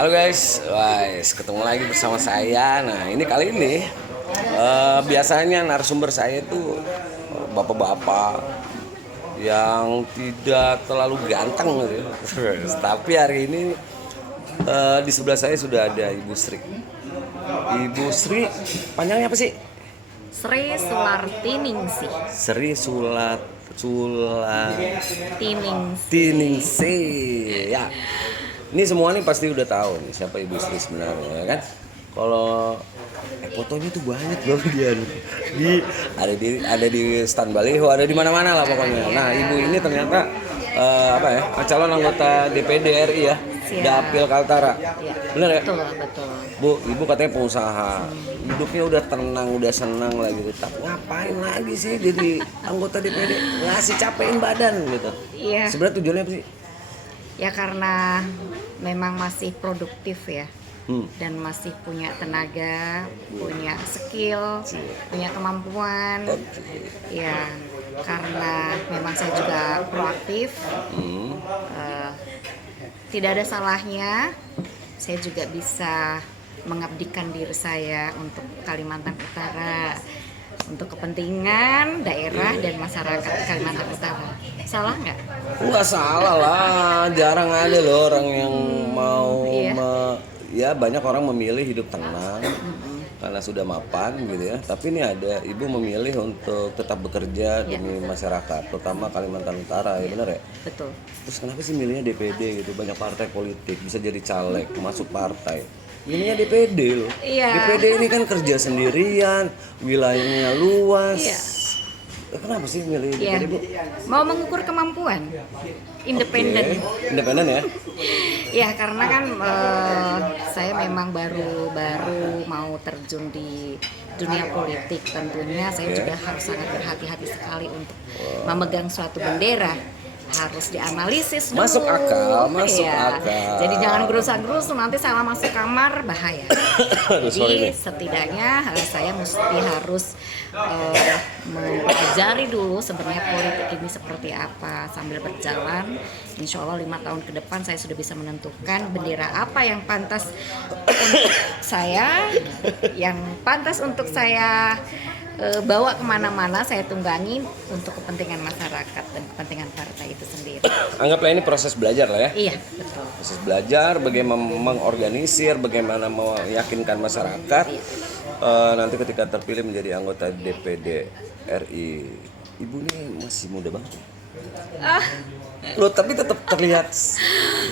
Halo guys, guys, ketemu lagi bersama saya. Nah, ini kali ini biasanya narasumber saya itu bapak-bapak yang tidak terlalu ganteng gitu. Tapi hari ini di sebelah saya sudah ada Ibu Sri. Ibu Sri, panjangnya apa sih? Sri Sulartiningsih. Sri Tiningsih. Tiningsih. Ya. Ini semua nih pasti udah tahu nih siapa Ibu Sri sebenarnya, ya kan? Kalau fotonya tuh banyak loh dia. Ada di stand baliho, ada di mana-mana lah pokoknya. Nah, ibu ini ternyata calon anggota DPD RI ya, Dapil Kaltara. Ya, Bener ya? betul. Bu, ibu katanya pengusaha. Hidupnya udah tenang, udah senang lah gitu. Tapi ngapain lagi sih jadi anggota DPD? Ngasih capein badan gitu. Iya. Sebenarnya tujuannya apa sih? Ya karena memang masih produktif ya. Dan masih punya tenaga, punya skill, punya kemampuan. Ya, karena memang saya juga proaktif. Tidak ada salahnya saya juga bisa mengabdikan diri saya untuk Kalimantan Utara, untuk kepentingan daerah dan masyarakat Kalimantan Utara. Salah nggak? Nggak salah lah, jarang ada loh orang yang mau Iya. ya banyak orang memilih hidup tenang karena sudah mapan gitu ya. Tapi ini ada ibu memilih untuk tetap bekerja demi masyarakat, terutama Kalimantan Utara, ya benar ya? Betul. Terus kenapa sih milihnya DPD gitu? Banyak partai politik bisa jadi caleg, masuk partai. Milihnya DPD loh. Iya. DPD ini kan kerja sendirian, wilayahnya luas. Iya. Kenapa sih milih Ya, DPD, Bu? mau mengukur kemampuan, independen. Oke, independen ya? Ya karena kan saya memang baru mau terjun di dunia politik, tentunya saya juga harus sangat berhati-hati sekali untuk memegang suatu bendera. Harus dianalisis dulu. Masuk akal. Jadi jangan gerusa-gerusu, nanti salah masuk kamar bahaya. Jadi setidaknya saya mesti harus mempelajari dulu sebenarnya politik ini seperti apa. Sambil berjalan, insya Allah 5 tahun ke depan saya sudah bisa menentukan bendera apa yang pantas untuk saya, yang pantas untuk saya bawa kemana-mana, saya tunggangi untuk kepentingan masyarakat dan kepentingan partai itu sendiri. Anggaplah ini proses belajar lah ya. Iya, betul. Proses belajar, bagaimana mengorganisir, bagaimana meyakinkan masyarakat. Nanti ketika terpilih menjadi anggota DPD RI, ibu ini masih muda banget. Loh, tapi tetap terlihat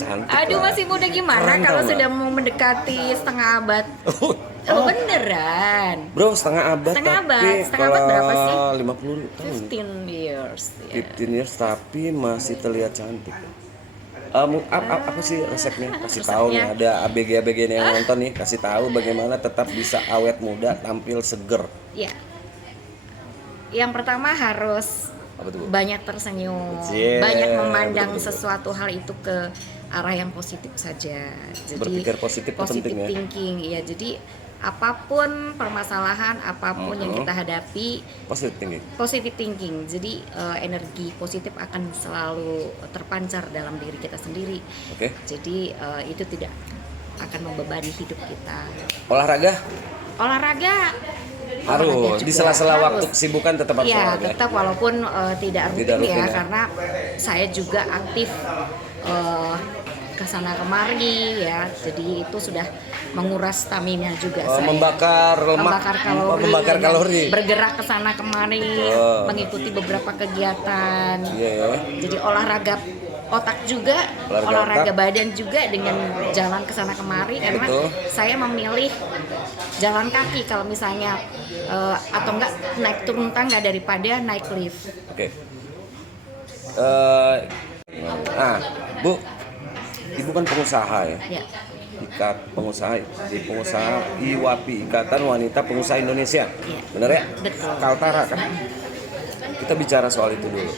cantik. Aduh, masih muda gimana Keren kalau tau sudah mau mendekati setengah abad? Oh, beneran. Bro, setengah abad. Setengah tapi abad. Setengah abad berapa sih? 50 tahun. 15 years. Ya. 15 years tapi masih terlihat cantik. Apa sih resepnya? Kasih tahu nih, ada ABG yang nonton nih, kasih tahu bagaimana tetap bisa awet muda, tampil seger. Ya. Yang pertama harus banyak tersenyum, banyak memandang sesuatu hal itu ke arah yang positif saja. Jadi berpikir positif penting ya. Thinking, ya. Jadi apapun permasalahan, apapun yang kita hadapi, positive thinking. Jadi energi positif akan selalu terpancar dalam diri kita sendiri. Jadi itu tidak akan membebani hidup kita. Olahraga harus di sela-sela waktu kesibukan tetap harus olahraga. Tetap walaupun tidak rutin ya, karena saya juga aktif kesana kemari ya, jadi itu sudah menguras stamina juga. Saya membakar lemak, membakar kalori, bergerak kesana kemari, mengikuti beberapa kegiatan. Jadi olahraga otak juga, olahraga badan juga dengan jalan kesana kemari. Karena saya memilih jalan kaki kalau misalnya atau enggak naik turun tangga daripada naik lift. Bu, ibu kan pengusaha ya. Pengusaha IWAPI, Ikatan Wanita Pengusaha Indonesia. Benar ya? Betul. Kaltara kan? Kita bicara soal itu dulu.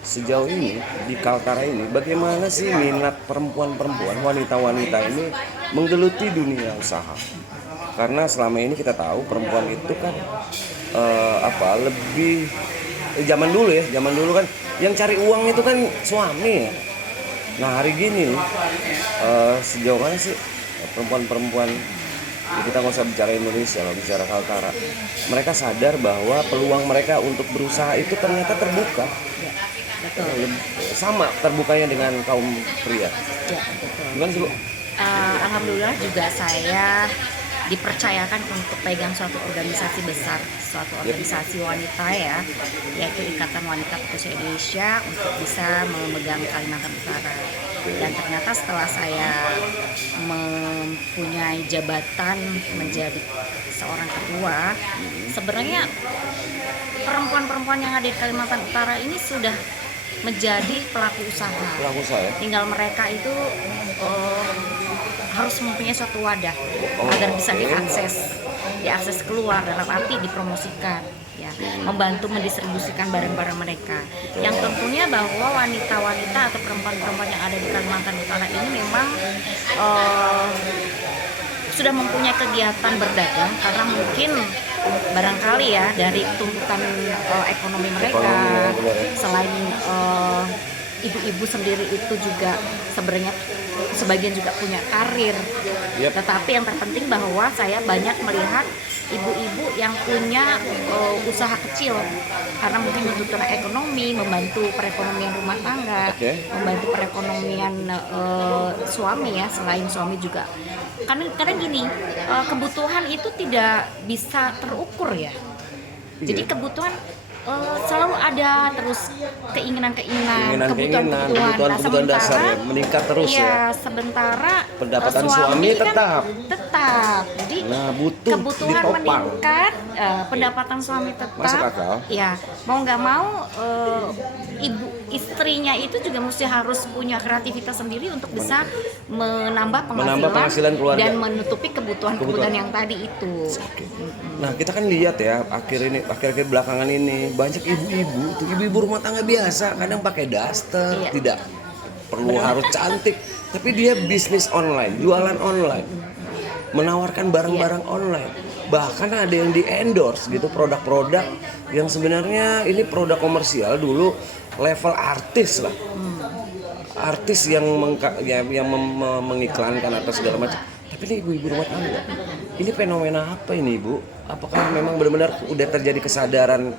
Sejauh ini di Kaltara ini bagaimana sih minat perempuan-perempuan, wanita-wanita ini menggeluti dunia usaha? Karena selama ini kita tahu perempuan itu kan lebih zaman dulu kan yang cari uang itu kan suami ya. Nah hari gini nih, sejauh mana sih perempuan-perempuan, ya kita nggak usah bicara Indonesia, kalau bicara Kaltara, mereka sadar bahwa peluang mereka untuk berusaha itu ternyata terbuka. Ya, betul. Sama terbukanya dengan kaum pria. Ya, betul. Gimana sih Bu? Alhamdulillah juga saya dipercayakan untuk pegang suatu organisasi besar, suatu organisasi wanita ya, yaitu Ikatan Wanita Pekerja Indonesia untuk bisa memegang Kalimantan Utara. Dan ternyata setelah saya mempunyai jabatan menjadi seorang ketua, sebenarnya perempuan-perempuan yang ada di Kalimantan Utara ini sudah menjadi pelaku usaha. Pelaku usaha ya? Tinggal mereka itu harus mempunyai suatu wadah agar bisa diakses keluar, dalam arti dipromosikan, ya, membantu mendistribusikan barang-barang mereka. Yang tentunya bahwa wanita-wanita atau perempuan-perempuan yang ada di Kalimantan Utara ini memang sudah mempunyai kegiatan berdagang karena mungkin barangkali ya dari tuntutan ekonomi mereka. Selain ibu-ibu sendiri itu juga sebenarnya sebagian juga punya karir. Tetapi yang terpenting bahwa saya banyak melihat ibu-ibu yang punya usaha kecil karena mungkin tuntutan ekonomi, membantu perekonomian rumah tangga, membantu perekonomian suami ya, selain suami juga. Karena gini, kebutuhan itu tidak bisa terukur ya. Jadi kebutuhan selalu ada terus keinginan-keinginan, kebutuhan dasar ya, meningkat terus ya. Sementara pendapatan suami kan tetap. Jadi butuh kebutuhan ditopang. meningkat, pendapatan suami tetap. Masuk akal. Ya, mau nggak mau istrinya itu juga mesti harus punya kreativitas sendiri untuk bisa menambah penghasilan keluarga dan menutupi kebutuhan yang tadi itu. Nah kita kan lihat ya akhir-akhir belakangan ini banyak ibu-ibu rumah tangga biasa, kadang pakai daster, tidak perlu harus cantik, tapi dia bisnis online, jualan online, menawarkan barang-barang online, bahkan ada yang di endorse gitu produk-produk yang sebenarnya ini produk komersial dulu level artis lah, artis yang mengiklankan atau segala macam. Tapi ini ibu-ibu rumah tangga, ini fenomena apa ini Bu? Apakah memang benar-benar udah terjadi kesadaran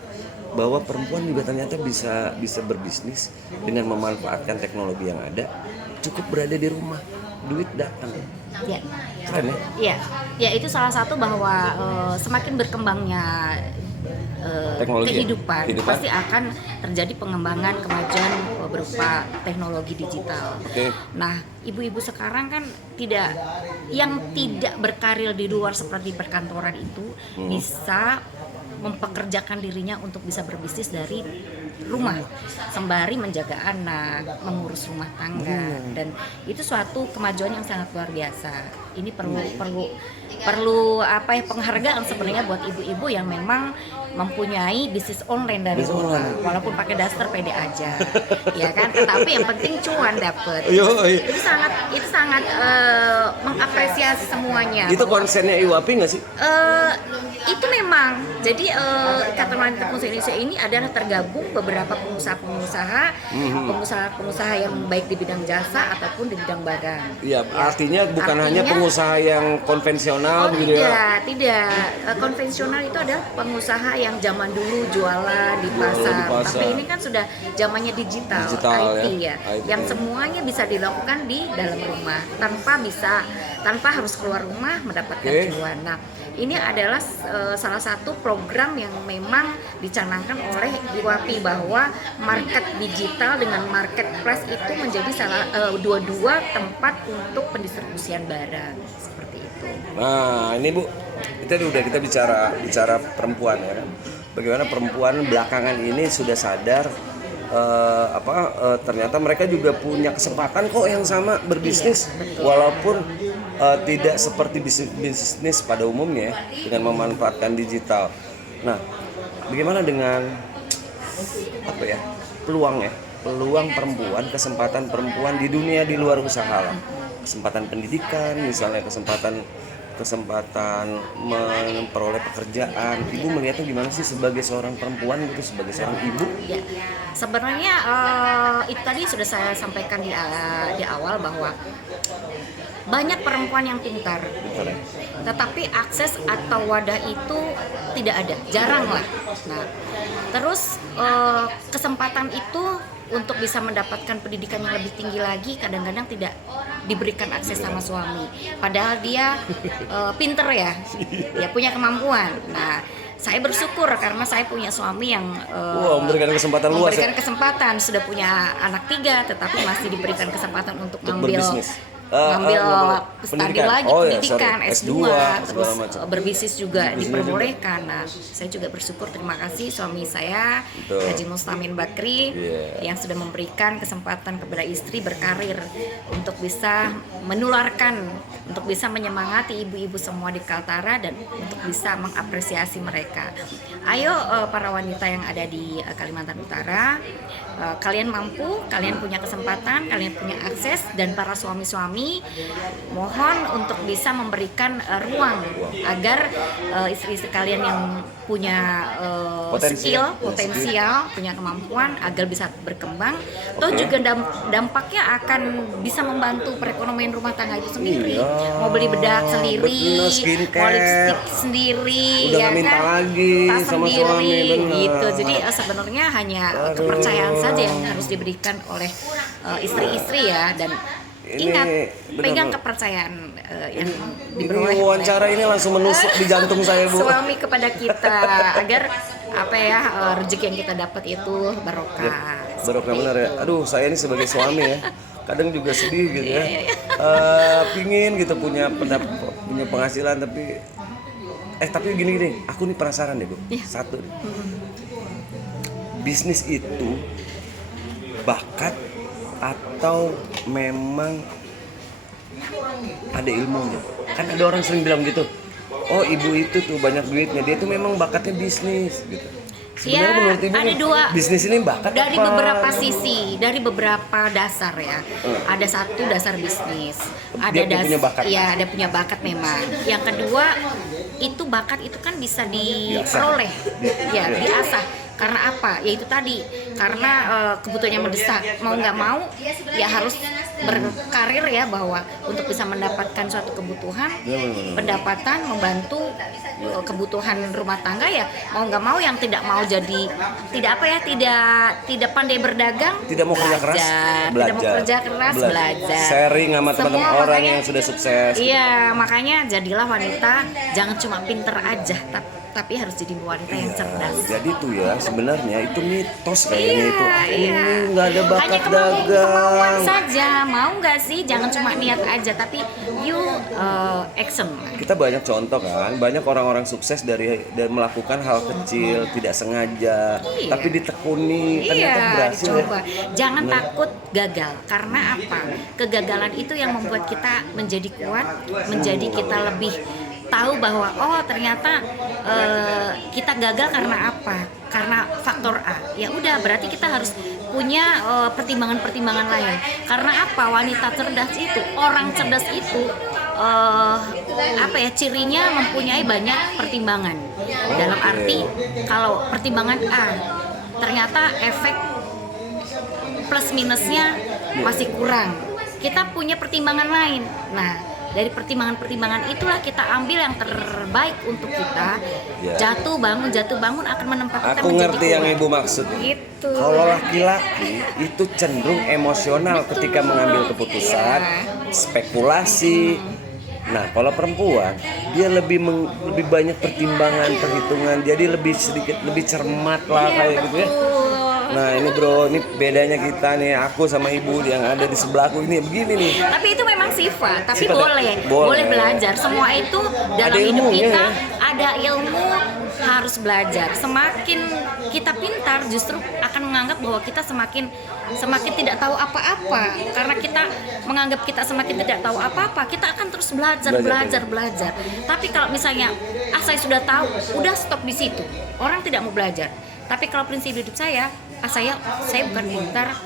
bahwa perempuan juga ternyata bisa berbisnis dengan memanfaatkan teknologi yang ada, cukup berada di rumah, duit datang. Ya. Keren ya? Ya itu salah satu bahwa semakin berkembangnya kehidupan pasti akan terjadi pengembangan kemajuan berupa teknologi digital. Nah, ibu-ibu sekarang kan tidak berkarir di luar seperti perkantoran itu bisa mempekerjakan dirinya untuk bisa berbisnis dari rumah sembari menjaga anak, mengurus rumah tangga, dan itu suatu kemajuan yang sangat luar biasa. Ini perlu penghargaan sebenarnya buat ibu-ibu yang memang mempunyai bisnis online dari rumah, walaupun pakai daster pede aja, ya kan? Tetapi yang penting cuan dapet. Itu sangat mengapresiasi semuanya. Itu konsennya IWAPI nggak sih? Itu memang. Jadi Ikatan Wanita Pekerja Indonesia ini adalah tergabung beberapa pengusaha yang baik di bidang jasa ataupun di bidang barang. Iya, artinya bukan hanya pengusaha yang konvensional gitu ya? Tidak. Konvensional itu adalah pengusaha yang zaman dulu jualan di pasar. Tapi ini kan sudah zamannya digital IT ya. Yang semuanya bisa dilakukan di dalam rumah tanpa harus keluar rumah mendapatkan cuan. Nah, ini adalah salah satu program yang memang dicanangkan oleh IWAPI bahwa market digital dengan marketplace itu menjadi dua-dua tempat untuk pendistribusian barang seperti itu. Nah, ini Bu, kita bicara perempuan ya kan. Bagaimana perempuan belakangan ini sudah sadar ternyata mereka juga punya kesempatan kok yang sama berbisnis, walaupun tidak seperti bisnis pada umumnya dengan memanfaatkan digital. Nah, bagaimana dengan peluang perempuan, kesempatan perempuan di dunia di luar usaha lah, kesempatan pendidikan misalnya, kesempatan kesempatan memperoleh pekerjaan, ibu melihatnya gimana sih sebagai seorang perempuan gitu, sebagai seorang ibu? Ya, sebenarnya itu tadi sudah saya sampaikan di awal bahwa banyak perempuan yang pintar, Betul ya? tetapi akses atau wadah itu tidak ada, jarang lah. Nah, terus kesempatan itu untuk bisa mendapatkan pendidikan yang lebih tinggi lagi kadang-kadang tidak diberikan akses sama suami. Padahal dia pinter ya, dia punya kemampuan. Nah, saya bersyukur karena saya punya suami yang Memberikan kesempatan luas ya? memberikan kesempatan, sudah punya anak 3, tetapi masih diberikan kesempatan untuk ngambil berbisnis. ngambil study pendidikan. lagi Oh ya, pendidikan sorry. S2, terus berbisnis juga diperbolehkan. Nah, saya juga bersyukur, terima kasih suami saya Betul. Haji Mustamin Bakri Iya. yang sudah memberikan kesempatan kepada istri berkarir untuk bisa menularkan, untuk bisa menyemangati ibu-ibu semua di Kaltara dan untuk bisa mengapresiasi mereka. Ayo para wanita yang ada di Kalimantan Utara, kalian mampu, kalian punya kesempatan, kalian punya akses, dan para suami-suami mohon untuk bisa memberikan ruang agar istri-istri kalian yang punya potensial, punya kemampuan agar bisa berkembang. Toh juga dampaknya akan bisa membantu perekonomian rumah tangga itu sendiri. Iya. Mau beli bedak sendiri, Bener, skincare. mau lipstick sendiri, Udah ya nggak minta kan? lagi Tas sama sendiri, suami, bener. gitu. Jadi sebenarnya hanya kepercayaan saja yang harus diberikan oleh istri-istri ya, dan ingat, benar, pegang Bu. kepercayaan yang Ini diperoleh wawancara ini langsung menusuk di jantung saya, Bu. suami kepada kita agar rezeki yang kita dapat itu barokah. Barokah benar ya. Aduh, saya ini sebagai suami ya, kadang juga sedih gitu ya. Pingin gitu punya penghasilan tapi gini, aku nih penasaran deh, Bu. Satu, bisnis itu bakat atau memang ada ilmunya? Kan ada orang sering bilang gitu, oh ibu itu tuh banyak duitnya, dia tuh memang bakatnya bisnis gitu. Sebenarnya Ya, menurut ibu ada nih, dua. bisnis ini bakat Dari apa? beberapa sisi, dari beberapa dasar ya. Ada satu dasar bisnis, ada Dia punya bakat. ya ada punya bakat memang. Yang kedua, itu bakat itu kan bisa diperoleh, ya diasah. Karena apa? Ya itu tadi, karena kebutuhannya mendesak. Mau nggak mau, ya harus berkarir ya, bahwa untuk bisa mendapatkan suatu kebutuhan, pendapatan, membantu kebutuhan rumah tangga, ya mau nggak mau yang tidak mau jadi tidak pandai berdagang, Tidak mau kerja keras, tidak mau kerja keras, belajar. Sharing sama Semua teman-teman orang makanya- yang sudah sukses. Iya, makanya jadilah wanita, jangan cuma pinter aja, tapi harus jadi wanita yang cerdas. Jadi tuh ya sebenarnya itu mitos kayaknya itu. Aku Iya. ini nggak ada Hanya bakat kemauan dagang. saja, mau nggak sih? Jangan cuma niat aja, tapi you action. Kita banyak contoh kan, banyak orang-orang sukses dari melakukan hal kecil, tidak sengaja, Iya. tapi ditekuni, ternyata Iya, berhasil ya. dicoba. Jangan takut gagal. Karena apa? Kegagalan itu yang membuat kita menjadi kuat, menjadi kita lebih tahu bahwa ternyata kita gagal karena apa? Karena faktor A. Ya udah, berarti kita harus punya pertimbangan-pertimbangan lain. Karena apa? Wanita cerdas itu, orang cerdas itu cirinya mempunyai banyak pertimbangan. Dalam arti kalau pertimbangan A ternyata efek plus minusnya masih kurang, kita punya pertimbangan lain. Nah, dari pertimbangan-pertimbangan itulah kita ambil yang terbaik untuk kita. Ya. Jatuh bangun akan menempatkan kita Aku menjadi ngerti kuat. yang ibu maksud. Gitu. Kalau laki-laki itu cenderung emosional ketika mengambil keputusan, spekulasi. Nah, kalau perempuan dia lebih banyak pertimbangan, perhitungan, jadi lebih cermat lah kayak gitu ya. Nah ini bro, ini bedanya kita nih, aku sama ibu yang ada di sebelahku ini begini nih. Tapi itu memang sifat, tapi Sifat, boleh belajar. Semua itu dalam Ada hidup ilmunya, kita ya? ada ilmu, harus belajar. Semakin kita pintar, justru akan menganggap bahwa kita semakin tidak tahu apa-apa. Karena kita menganggap kita semakin tidak tahu apa-apa, kita akan terus belajar. Tapi kalau misalnya saya sudah tahu, udah stop di situ. Orang tidak mau belajar. Tapi kalau prinsip hidup saya bukan pintar,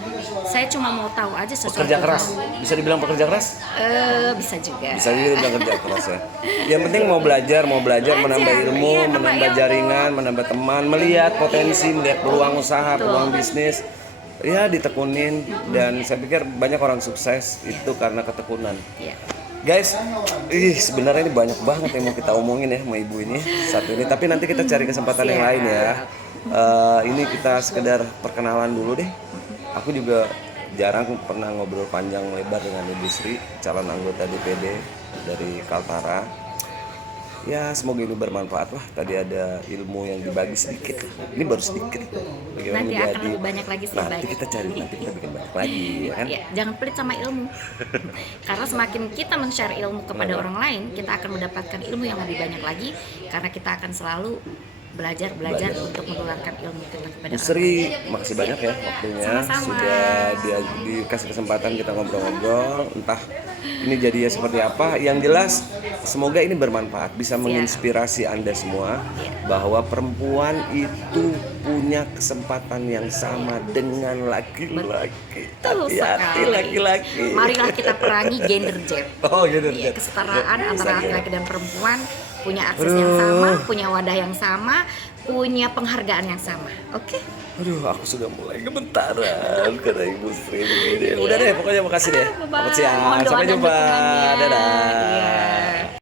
saya cuma mau tahu aja sesuatu. Pekerja keras, bisa dibilang pekerja keras? Bisa juga. Bisa juga dibilang kerja keras ya. Yang penting mau belajar, menambah ilmu, iya, menambah ilmu. jaringan, menambah teman, melihat potensi, melihat peluang usaha, peluang bisnis. Ya ditekunin, dan saya pikir banyak orang sukses itu karena ketekunan. Iya. Guys, sebenarnya ini banyak banget yang mau kita omongin ya sama ibu ini satu ini. Tapi nanti kita cari kesempatan yang lain ya. Ini kita sekedar perkenalan dulu deh. Aku juga jarang pernah ngobrol panjang lebar dengan Ibu Sri, calon anggota DPD dari Kaltara. Ya semoga ini bermanfaat lah. Tadi ada ilmu yang dibagi sedikit. Ini baru sedikit. Bagaimana Nanti menjadi- akan lebih banyak lagi sih. Nanti kita cari, nanti kita bikin banyak lagi ya kan. Ya, jangan pelit sama ilmu. Karena semakin kita men-share ilmu kepada orang lain, kita akan mendapatkan ilmu yang lebih banyak lagi. Karena kita akan selalu belajar untuk menularkan ilmu kita kepada Bu orang lain. Sri, makasih banyak ya waktunya. Sama-sama. Sudah dikasih kesempatan kita ngobrol-ngobrol. Entah ini jadinya seperti apa. Yang jelas semoga ini bermanfaat, bisa menginspirasi Anda semua bahwa perempuan itu punya kesempatan yang sama dengan laki-laki. Betul Hati-hati sekali. laki-laki. Marilah kita perangi gender gap. Oh gitu. Iya, kesetaraan antara laki-laki dan perempuan, punya akses yang sama, punya wadah yang sama, punya penghargaan yang sama. Oke? Aduh, aku sudah mulai gemetaran kata Ibu Sri begini. Udah deh, pokoknya makasih deh. Bye-bye. Selamat siang. Mohon doa Sampai dan jumpa. dukungannya. Dadah. Iya.